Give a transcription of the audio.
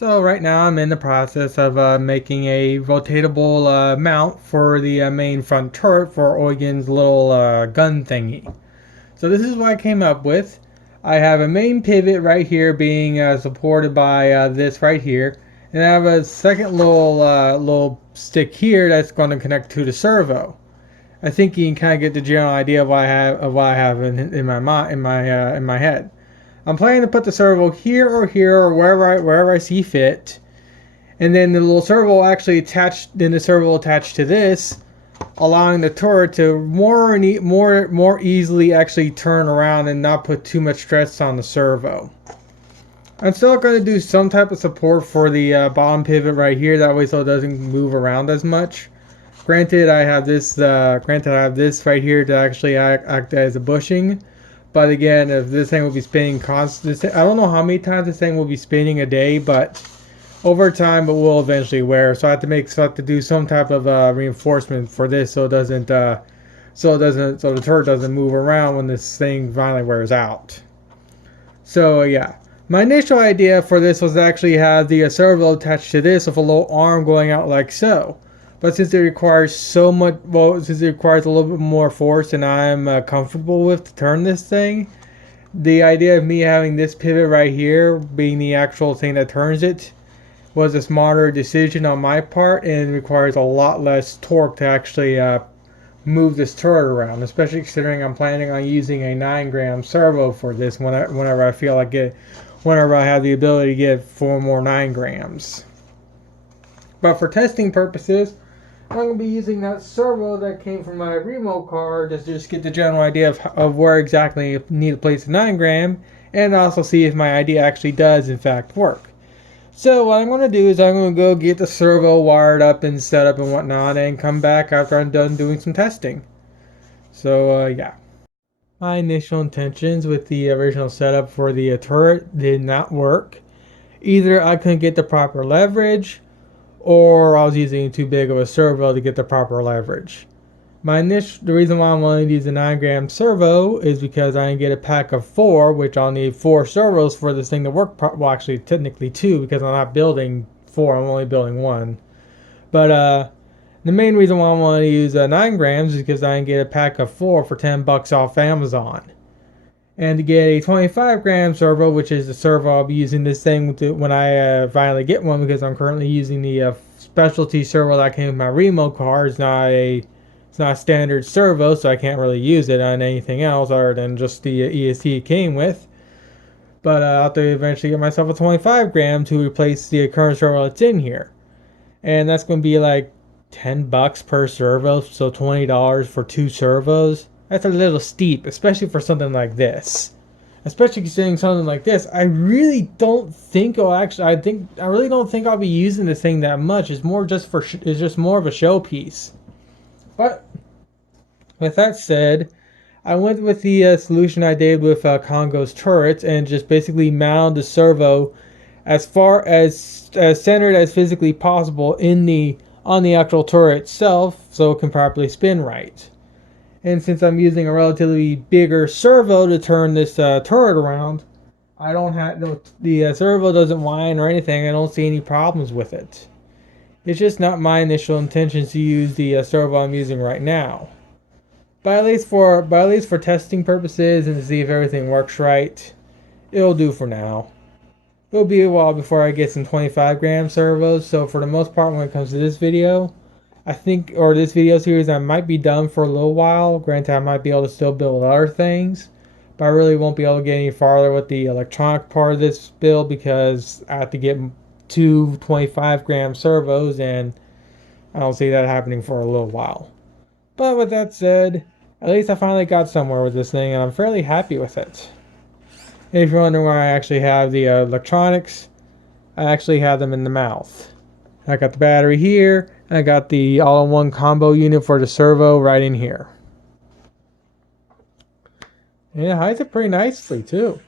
So right now I'm in the process of making a rotatable mount for the main front turret for Eugen's little gun thingy. So this is what I came up with. I have a main pivot right here being supported by this right here, and I have a second little stick here that's going to connect to the servo. I think you can kind of get the general idea of what I have in my head. I'm planning to put the servo here or wherever I see fit, and then the little servo will actually attach. Then the servo will attach to this, allowing the turret to more easily actually turn around and not put too much stress on the servo. I'm still going to do some type of support for the bottom pivot right here. That way, so it doesn't move around as much. Granted, I have this. Granted, I have this right here to actually act as a bushing. But again, if this thing will be spinning constant, I don't know how many times this thing will be spinning a day, but over time it will eventually wear. So I have to do some type of reinforcement for this, so the turret doesn't move around when this thing finally wears out. So yeah, my initial idea for this was to actually have the servo attached to this with a little arm going out like so. But since it requires since it requires a little bit more force than I'm comfortable with to turn this thing, the idea of me having this pivot right here being the actual thing that turns it was a smarter decision on my part, and requires a lot less torque to actually move this turret around, especially considering I'm planning on using a 9-gram servo for this whenever I feel like it, whenever I have the ability to get 4 more 9 grams. But for testing purposes, I'm going to be using that servo that came from my remote car to just get the general idea of where exactly I need to place the 9 gram, and also see if my idea actually does in fact work. So what I'm going to do is I'm going to go get the servo wired up and set up and whatnot, and come back after I'm done doing some testing. So yeah. My initial intentions with the original setup for the turret did not work. Either I couldn't get the proper leverage, or I was using too big of a servo to get the proper leverage. The reason why I wanted to use a 9-gram servo is because I can get a pack of 4, which I'll need 4 servos for this thing to work. Well, actually, technically 2, because I'm not building 4, I'm only building 1. But the main reason why I want to use 9 grams is because I can get a pack of 4 for $10 off Amazon. And to get a 25-gram servo, which is the servo I'll be using this thing when I finally get one, because I'm currently using the specialty servo that came with my remote car. It's not a standard servo, so I can't really use it on anything else other than just the ESC it came with. But I'll have to eventually get myself a 25-gram to replace the current servo that's in here. And that's going to be like $10 per servo, so $20 for 2 servos. That's a little steep, especially for something like this. Especially considering something like this, I really don't think I really don't think I'll be using this thing that much. It's just more of a showpiece. But with that said, I went with the solution I did with Congo's turrets, and just basically mounted the servo as far as centered as physically possible on the actual turret itself, so it can properly spin right. And since I'm using a relatively bigger servo to turn this turret around, I don't have the servo doesn't whine or anything. I don't see any problems with it. It's just not my initial intentions to use the servo I'm using right now. But at least for testing purposes and to see if everything works right, it'll do for now. It'll be a while before I get some 25-gram servos. So for the most part, when it comes to this video, this video series, I might be done for a little while. Granted, I might be able to still build other things, but I really won't be able to get any farther with the electronic part of this build, because I have to get 2 25-gram servos, and I don't see that happening for a little while. But with that said, at least I finally got somewhere with this thing, and I'm fairly happy with it. And if you're wondering where I actually have the electronics, I actually have them in the mouth. I got the battery here, and I got the all-in-one combo unit for the servo right in here. And it hides it pretty nicely too.